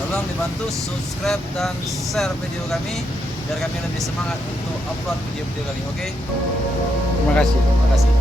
Tolong dibantu subscribe dan share video kami biar kami lebih semangat untuk upload video-video kami. Oke? Terima kasih. Terima kasih.